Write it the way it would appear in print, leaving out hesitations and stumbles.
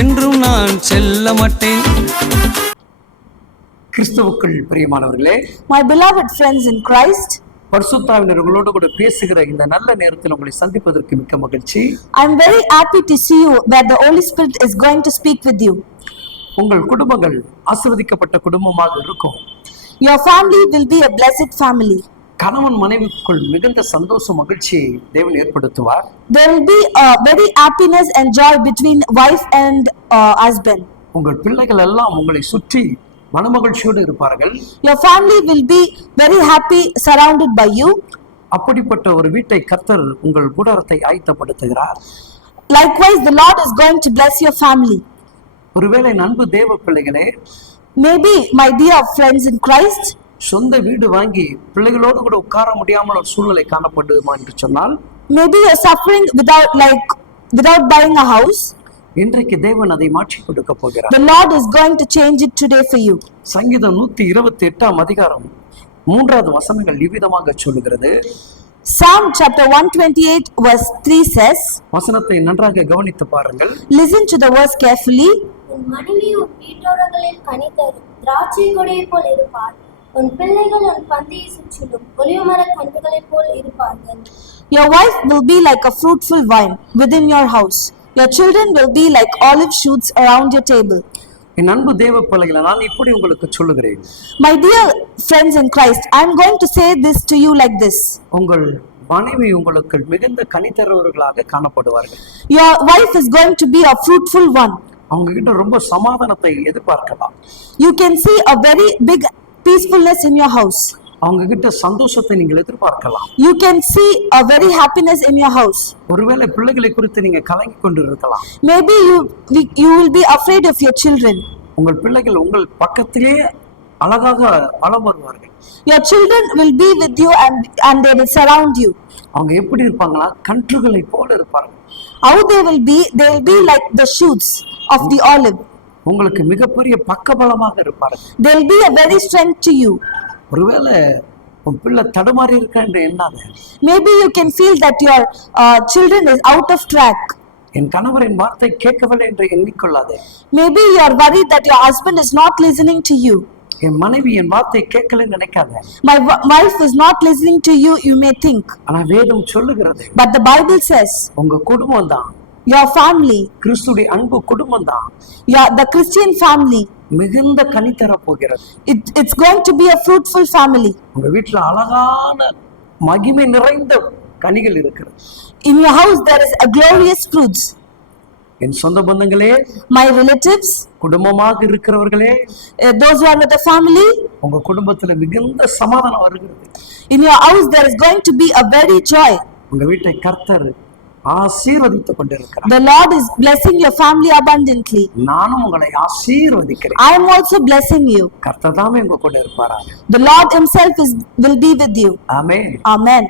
என்றும் நான் செல்ல மாட்டேன். கிறிஸ்துவுக்குள் பிரியமானவர்களே, My beloved friends in Christ, பரிசுத்தாவினர் உங்களோடு கூட பேசுகிற இந்த நல்ல நேரத்தில் உங்களை சந்திப்பதற்கு மிக்க மகிழ்ச்சி. I am very happy to see you where the Holy Spirit is going to speak with you. உங்கள் குடும்பங்கள் ஆசீர்வதிக்கப்பட்ட குடும்பமாக இருக்கும். Your family will be a blessed family. கணவன் மனைவிக்குள் மிகுந்த சந்தோஷ மகிழ்ச்சியை தேவன் ஏற்படுத்துவார். There will be a very happiness and joy between wife and husband. உங்கள் பிள்ளைகள் எல்லாம் உங்களை சுற்றி மனமகிழ்ச்சியோடு இருப்பார்கள். Your family will be very happy surrounded by you. அப்படிப்பட்ட ஒரு வீட்டை கர்த்தர் உங்கள் கூடாரத்தை ஆயத்தப்படுத்துகிறார். Likewise, the Lord is going to bless your family. ஒருவேளை அன்பு தேவ பிள்ளைகளே, Maybe, my dear friends in Christ, சொந்த வீடு வாங்கி பிள்ளைகளோடு கூட உட்கார முடியாமல் ஒரு சூழ்நிலை காணப்படுமா என்று சொன்னால், maybe you're suffering without buying a house. இன்றைக்கு தேவன் அதை மாற்றி கொடுக்க போகிறார். The Lord is going to change it today for you. சங்கீதம் 128 அதிகாரம் 3வது வசனங்கள் இவ்விதமாக சொல்லுகிறது. Psalm chapter 128 verse 3 says, வசனத்தை நன்றாக கவனித்து பாருங்கள். listen to the verse carefully. உன் மனைவி உன் வீட்டோரங்களில் கனி தரும் திராட்சை கொடியை போல் இருப்பார். உன் பிள்ளைகள் உன் பந்தியை சுற்றிலும் ஒலிவமர கன்றுகளைப் போல் இருப்பார்கள். Your wife will be like a fruitful vine within your house. Your children will be like olive shoots around your table. என் அன்பு தேவ பிள்ளைகளை, நான் இப்படி உங்களுக்கு சொல்லுகிறேன். My dear friends in Christ, I am going to say this to you like this. உங்கள் மனைவி உங்களுக்கு மிகுந்த கனி தருவர்களாக காணப்படுவார்கள். Your wife is going to be a fruitful one. அவங்க கிட்ட ரொம்ப சமாதானத்தை எதிர்பார்க்கலாம். You can see a very big peacefulness in your house. அவங்க கிட்ட சந்தோஷத்தை நீங்கள் எதிர்பார்க்கலாம். You can see a very happiness in your house. ஒருவேளை பிள்ளைகளை குறித்து நீங்க கலங்கி கொண்டு இருக்கலாம். Maybe you will be afraid of your children. உங்கள் பிள்ளைகள் உங்கள் பக்கத்திலே அழகாக வலம் வருவார்கள். Your children will be with you and they will surround you. அவங்க எப்படி இருப்பாங்களா? கன்றுகளை போல இருப்பார்கள். How they will be like the shoots of the olive. உங்களுக்கு மிகப்பெரிய பக்கபலமாக இருப்பார்கள். They will be a very strength to you. ஒருவேளை உன் பிள்ளை தடுமாறி இருக்க என்று எண்ணாத. Maybe you can feel that your children is out of track. என் கணவரின் வார்த்தை கேட்கவில்லை என்று எண்ணிக்கொள்ளாதே. Maybe you are worried that your husband is not listening to you. என் மனைவி என் வார்த்தை கேட்கலன்னு நினைக்காத. My wife is not listening to you, you may think. ஆனா வேதம் சொல்லுகிறது, But the Bible says, உங்க குடும்பம் தான், your family, கிறிஸ்துடைய அன்பு குடும்பம் தான், the Christian family, மிகுந்த கனி தர போகிறது. it's going to be a fruitful family. உங்க வீட்டுல அழகான மகிமை நிறைந்த கனிகள் இருக்கிறது. In your house there is a glorious fruits. என் சொந்த பந்தங்களே, My relatives, குடும்பமாக இருக்கிறவர்களே, those who are with the family, உங்க குடும்பத்துல மிகுந்த சமாதானம் வருகிறது. in your house there is going to be a very joy. உங்க வீட்டை கர்த்தர் ஆசீர்வதித்துக் கொண்டிருக்கிறார். The Lord is blessing your family abundantly. நானும் உங்களை ஆசீர்வதிக்கிறேன். I am also blessing you. கர்த்தர் தாமே உங்க கூட இருப்பாராக. The Lord himself will be with you. Amen. Amen.